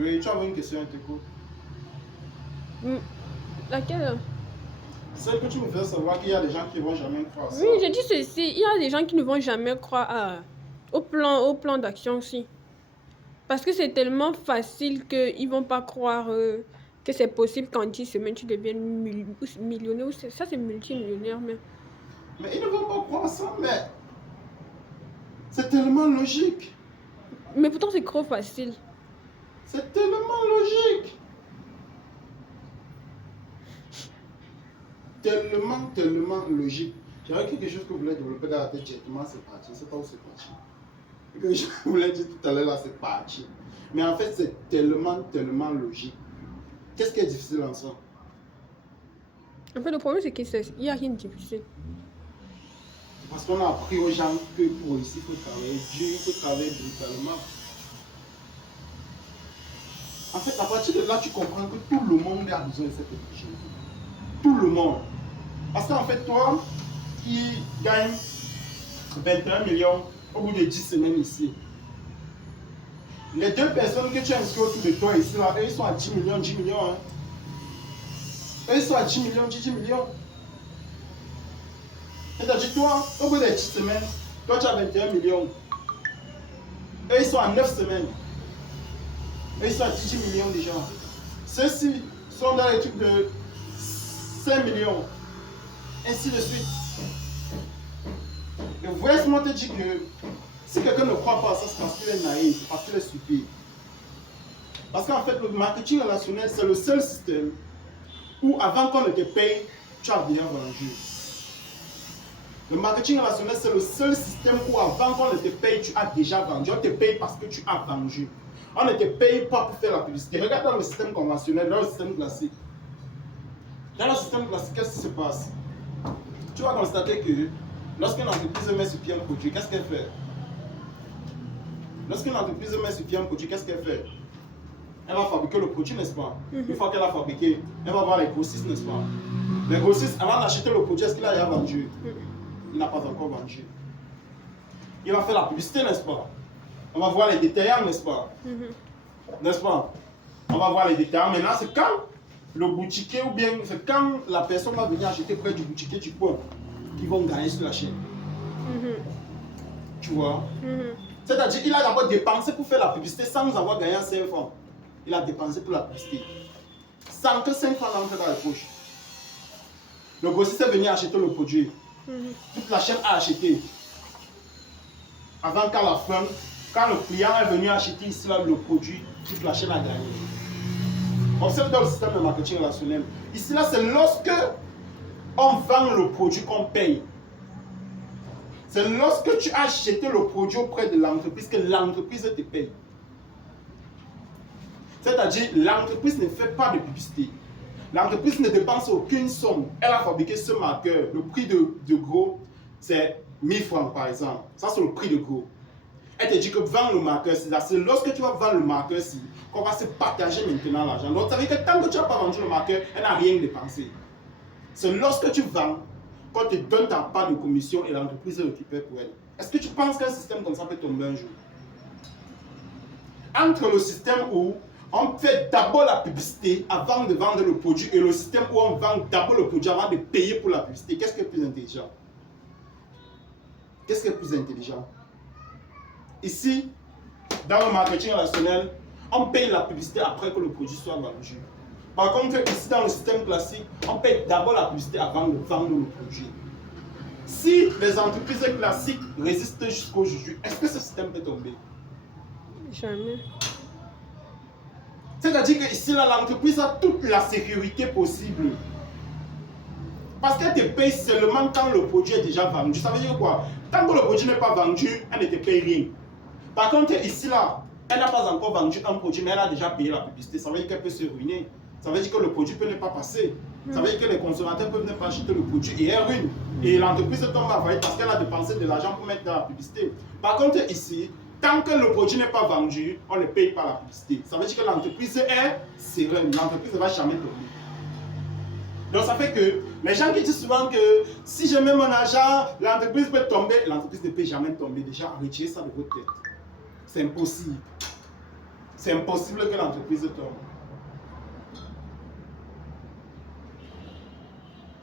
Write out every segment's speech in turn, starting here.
Oui, tu avais une question, je t'écoute. Laquelle? Celle que tu me fais savoir qu'il y a des gens qui ne vont jamais croire à Oui, ça. j'ai dit ceci. Il y a des gens qui ne vont jamais croire au plan d'action aussi. Parce que c'est tellement facile qu'ils ne vont pas croire que c'est possible qu'en 10 semaines, tu deviennes millionnaire. Ça, c'est multimillionnaire. Mais ils ne vont pas croire à ça, mais c'est tellement logique. Mais pourtant, c'est trop facile. C'est tellement logique. Tellement logique. J'avais quelque chose que vous voulez développer dans la tête directement, c'est parti. Je ne sais pas où c'est parti. Ce que je voulais dire tout à l'heure, là, c'est parti. Mais en fait, c'est tellement logique. Qu'est-ce qui est difficile en ça? En fait, le problème, c'est qu'il n'y a rien de difficile. Parce qu'on a appris aux gens que pour réussir, il faut travailler dur, il faut travailler brutalement. En fait, à partir de là, tu comprends que tout le monde a besoin de cette opportunité. Tout le monde. Parce qu'en fait, toi, qui gagne 21 millions au bout de 10 semaines ici, les deux personnes que tu as inscrites autour de toi ici, là, eux, ils sont à 10 millions, 10 millions. Hein. Eux, ils sont à 10 millions, 10 millions. C'est-à-dire, toi, au bout de 10 semaines, toi, tu as 21 millions. Eux, ils sont à 9 semaines. Eux, ils sont à 18 millions déjà. Ceux-ci sont dans les trucs de 5 millions. Ainsi de suite. Et laisse-moi te dire que si quelqu'un ne croit pas à ça, c'est parce qu'il est naïf, c'est parce qu'il est stupide. Parce qu'en fait, le marketing relationnel, c'est le seul système où avant qu'on ne te paye, tu as bien vendu. Le marketing relationnel, c'est le seul système où avant qu'on ne te paye, tu as déjà vendu. On te paye parce que tu as vendu. On ne te paye pas pour faire la publicité. Regarde dans le système conventionnel, dans le système classique. Dans le système classique, qu'est-ce qui se passe? Tu vas constater que lorsqu'une entreprise met sur pied un produit, qu'est-ce qu'elle fait? Lorsqu'une entreprise met sur pied un produit, qu'est-ce qu'elle fait? Elle va fabriquer le produit, n'est-ce pas? Une fois qu'elle a fabriqué, elle va voir les grossistes, n'est-ce pas? Les grossistes, avant d'acheter le produit, est-ce qu'il a déjà vendu? Il n'a pas encore vendu. Il va faire la publicité, n'est-ce pas? On va voir les détaillants, n'est-ce pas? N'est-ce pas? On va voir les détaillants. Maintenant, c'est quand le boutiquier ou bien c'est quand la personne va venir acheter près du boutiquier du coin qu'ils vont gagner sur la chaîne. Tu vois? C'est-à-dire qu'il a d'abord dépensé pour faire la publicité sans avoir gagné 5 francs. Il a dépensé pour la publicité. Sans que 5 francs n'entrent dans les poches. Le grossiste est venu acheter le produit. Toute la chaîne a acheté. Avant qu'à la fin, quand le client est venu acheter ici là, le produit, toute la chaîne a gagné. Observe dans le système de marketing relationnel. Ici là, c'est lorsque on vend le produit qu'on paye. C'est lorsque tu as acheté le produit auprès de l'entreprise que l'entreprise te paye. C'est-à-dire, l'entreprise ne fait pas de publicité. L'entreprise ne dépense aucune somme. Elle a fabriqué ce marqueur. Le prix de gros, c'est 1000 francs par exemple. Ça, c'est le prix de gros. Elle te dit que vendre le marqueur, c'est lorsque tu vas vendre le marqueur, qu'on va se partager maintenant l'argent. Donc, ça veut dire que tant que tu n'as pas vendu le marqueur, elle n'a rien dépensé. C'est lorsque tu vends qu'on te donne ta part de commission et l'entreprise est récupère pour elle. Est-ce que tu penses qu'un système comme ça peut tomber un jour? Entre le système où on fait d'abord la publicité avant de vendre le produit et le système où on vend d'abord le produit avant de payer pour la publicité, qu'est-ce qui est plus intelligent? Qu'est-ce qui est plus intelligent? Ici, dans le marketing relationnel, on paye la publicité après que le produit soit vendu. Par contre, ici dans le système classique, on paye d'abord la publicité avant de vendre le produit. Si les entreprises classiques résistent jusqu'aujourd'hui, est-ce que ce système peut tomber? Jamais. C'est-à-dire que ici, l'entreprise a toute la sécurité possible. Parce qu'elle te paye seulement quand le produit est déjà vendu. Ça veut dire quoi? Tant que le produit n'est pas vendu, elle ne te paye rien. Par contre, ici, là, elle n'a pas encore vendu un produit, mais elle a déjà payé la publicité. Ça veut dire qu'elle peut se ruiner. Ça veut dire que le produit peut ne pas passer. Ça veut dire que les consommateurs peuvent ne pas acheter le produit et elle ruine. Et l'entreprise tombe à faillite parce qu'elle a dépensé de l'argent pour mettre dans la publicité. Par contre, ici, tant que le produit n'est pas vendu, on ne paye pas la publicité. Ça veut dire que l'entreprise est sereine. L'entreprise ne va jamais tomber. Donc ça fait que les gens qui disent souvent que si je mets mon argent, l'entreprise peut tomber. L'entreprise ne peut jamais tomber. Déjà, retirez ça de votre tête. C'est impossible. C'est impossible que l'entreprise tombe.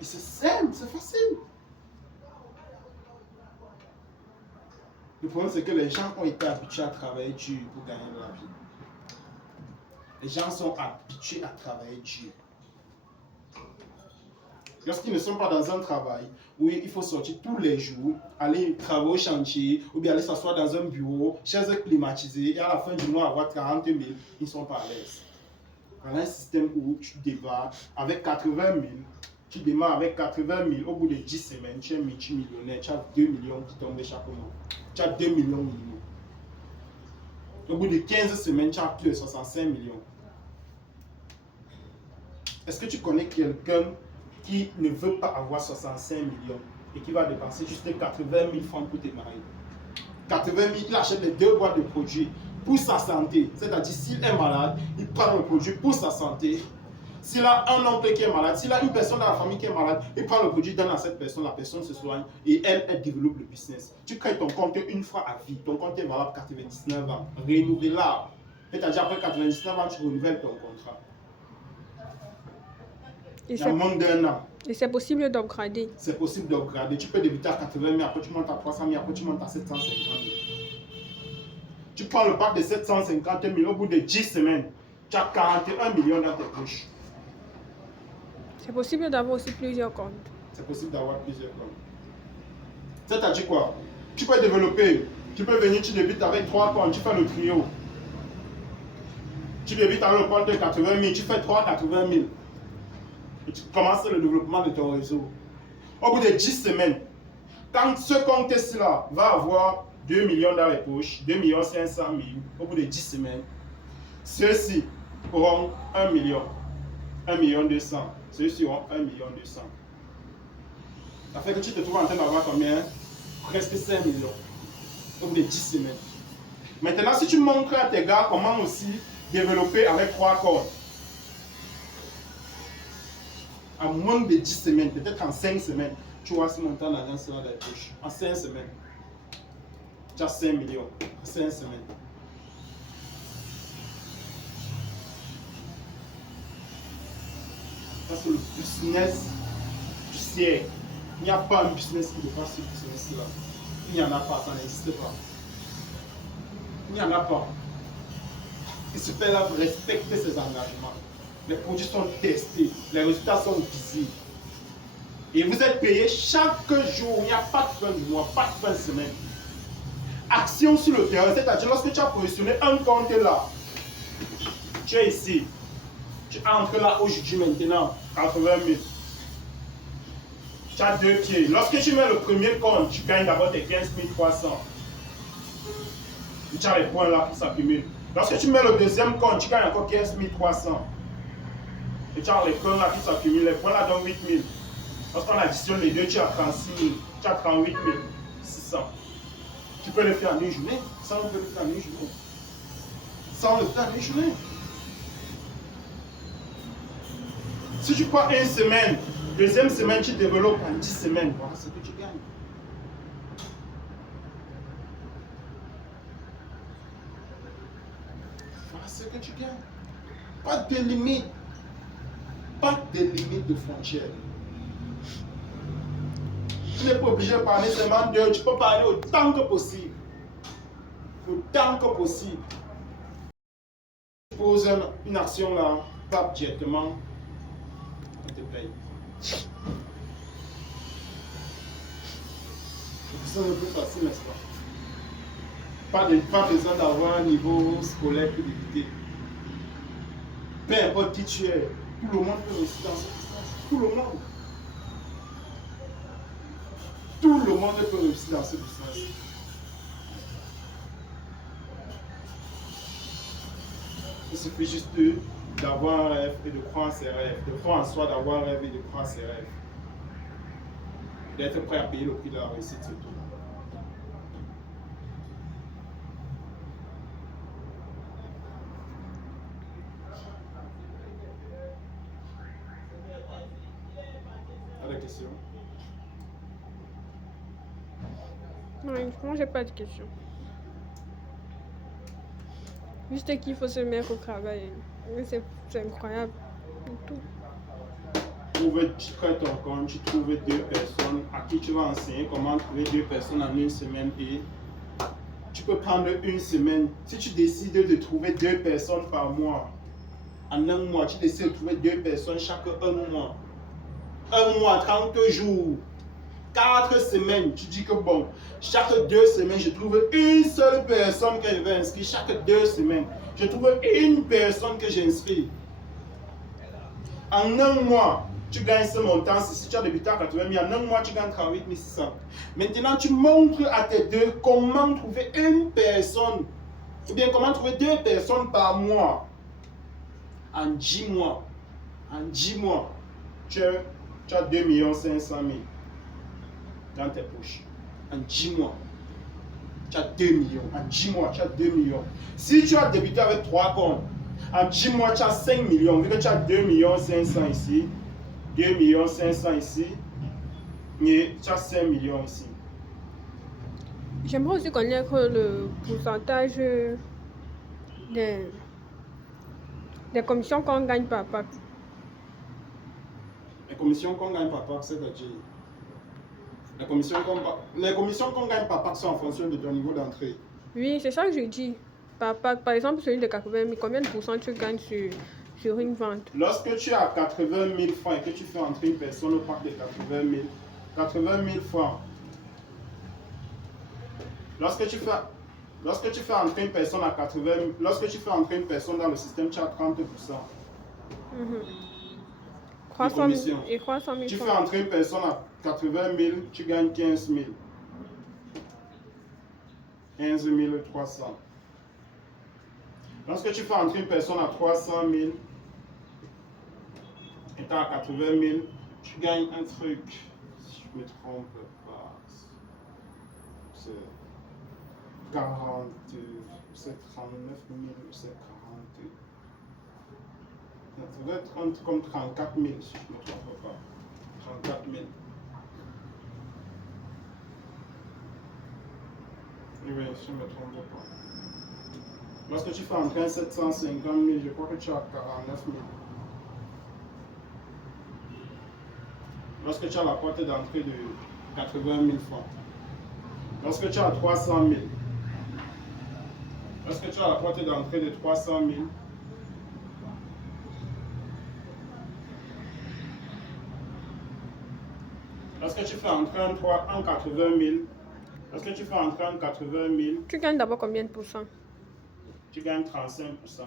Et c'est simple, c'est facile. Le problème, c'est que les gens ont été habitués à travailler dur pour gagner de la vie. Les gens sont habitués à travailler dur. Lorsqu'ils ne sont pas dans un travail où il faut sortir tous les jours, aller travailler au chantier, ou bien aller s'asseoir dans un bureau, chaise climatisée, et à la fin du mois avoir 40 000, ils ne sont pas à l'aise. Voilà un système où tu débarres avec 80 000, tu démarres avec 80 000, au bout de 10 semaines, tu es multimillionnaire, tu as 2 millions qui tombent chaque mois. Tu as 2 millions minimum. Au bout de 15 semaines, tu as plus de 65 millions. Est-ce que tu connais quelqu'un qui ne veut pas avoir 65 millions et qui va dépenser juste 80 000 francs pour démarrer? 80 000, il achète les 2 boîtes de produits pour sa santé. C'est-à-dire, s'il est malade, il prend le produit pour sa santé. S'il a un oncle qui est malade, s'il a une personne dans la famille qui est malade, il prend le produit, donne à cette personne, la personne se soigne et elle développe le business. Tu crées ton compte une fois à vie. Ton compte est valable 99 ans, renouvelable. C'est-à-dire, après 99 ans, tu renouvelles ton contrat. Il y a moins d'un an. Et c'est possible d'upgrader. C'est possible d'upgrader. Tu peux débuter à 80 000, après tu montes à 300 000, après tu montes à 750 000. Tu prends le pack de 750 000, au bout de 10 semaines, tu as 41 millions dans tes poches. C'est possible d'avoir aussi plusieurs comptes. C'est possible d'avoir plusieurs comptes. C'est-à-dire quoi? Tu peux développer. Tu peux venir, tu débutes avec 3 comptes, tu fais le trio. Tu débutes avec le compte de 80 000, tu fais 3 80 000. Et tu commences le développement de ton réseau. Au bout de 10 semaines, quand ce compte-là va avoir 2 millions dans les poches, 2 500 000, au bout de 10 semaines, ceux-ci auront 1 million, 1 million 200. Ceux-ci auront 1 million 200. Ça fait que tu te trouves en train d'avoir combien? Presque 5 millions au bout de 10 semaines. Maintenant, si tu montres à tes gars comment aussi développer avec 3 cordes, en moins de 10 semaines, peut-être en 5 semaines, tu vois ce montant d'argent sera dans les poches. En 5 semaines, tu as 5 millions. En 5 semaines. Parce que le business du siècle, il n'y a pas un business qui dépasse ce business-là. Il n'y en a pas, ça n'existe pas. Il n'y en a pas. Et ce fait-là respecte ses engagements. Les produits sont testés, les résultats sont visibles. Et vous êtes payé chaque jour, il n'y a pas de fin du mois, pas de fin de semaine. Action sur le terrain, c'est-à-dire lorsque tu as positionné un compte là, tu es ici, tu entres là aujourd'hui maintenant, 80 000. Tu as 2 pieds. Lorsque tu mets le premier compte, tu gagnes d'abord tes 15 300. Et tu as les points là qui s'accumulent. Lorsque tu mets le deuxième compte, tu gagnes encore 15 300. Et tu as les points là qui s'accumulent. Les points là donnent 8 000. Lorsqu'on additionne les deux, tu as 36 000. Tu as 38 600. Tu peux le faire en une journée. Ça, on peut le faire en une journée. Ça, on le fait en une journée. Si tu prends une semaine, deuxième semaine, tu développes en 10 semaines. Voilà ce que tu gagnes. Voilà ce que tu gagnes. Pas de limite. Pas de limite de frontières. Tu n'es pas obligé de parler seulement d'eux. Tu peux parler autant que possible. Autant que possible. Tu poses une action là, tape directement. On te paye. C'est un peu facile, n'est-ce pas? Pas besoin d'avoir un niveau scolaire pour débuter. Peu importe qui tu es, tout le monde peut réussir dans ce business. Tout le monde. Tout le monde peut réussir dans ce business. Il suffit juste d'avoir un rêve et de croire en ses rêves. De croire en soi, d'avoir un rêve et de croire en ses rêves. D'être prêt à payer le prix de la réussite surtout. Des questions? Non, moi j'ai pas de questions. Juste qu'il faut se mettre au travail. C'est incroyable. Tout. Tu crées ton compte, tu trouves 2 personnes à qui tu vas enseigner comment trouver 2 personnes en une semaine et tu peux prendre une semaine. Si tu décides de trouver 2 personnes par mois, en un mois, tu décides de trouver 2 personnes chaque un mois. Un mois, 30 jours, 4 semaines. Tu dis que bon, chaque 2 semaines, je trouve une seule personne que je vais inscrire. Chaque 2 semaines, je trouve une personne que j'inscris. En un mois, tu gagnes ce montant. Si tu as débuté à 80 000, en un mois, tu gagnes 38 600. Maintenant, tu montres à tes deux comment trouver une personne, ou bien comment trouver 2 personnes par mois. En 10 mois, tu as 2 500 000 dans tes poches. En 10 mois, tu as 2 millions. En 10 mois, tu as 2 millions. Si tu as débuté avec 3 comptes, en 10 mois, tu as 5 millions. Vu que tu as 2 500 ici, 2 500 ici, et tu as 5 millions ici. J'aimerais aussi connaître le pourcentage des commissions qu'on gagne par pack. Les commissions qu'on gagne par pack, c'est-à-dire les commissions qu'on gagne par pack sont en fonction de ton niveau d'entrée. Oui, c'est ça que je dis. Par pack, par exemple, celui de 80 000, combien de pourcents tu gagnes sur une vente? Lorsque tu as 80 000 francs et que tu fais entrer une personne au pack de 80 000 francs, lorsque tu fais entrer une personne à 80 000, lorsque tu fais entrer une personne dans le système, tu as 30%. 300 000 et 300 000 Tu francs. fais entrer une personne à 80 000, tu gagnes 15 000. 15 300. Lorsque tu fais entrer une personne à 300 000 et tu as 80 000, tu gagnes un truc. Si je ne me trompe pas, c'est 40, c'est 39 000, c'est 40. Ça doit être comme 34 000 si je ne me trompe pas. 34 000. Oui, si je ne me trompe pas. Lorsque tu fais entrer 750 000, je crois que tu as 49 000. Lorsque tu as la porte d'entrée de 80 000 francs. Lorsque tu as 300 000. Lorsque tu as la porte d'entrée de 300 000. Lorsque tu fais entrer en 80 000. Lorsque tu fais entrer en 80 000. Tu gagnes d'abord combien de pourcents? Tu gagnes 35%.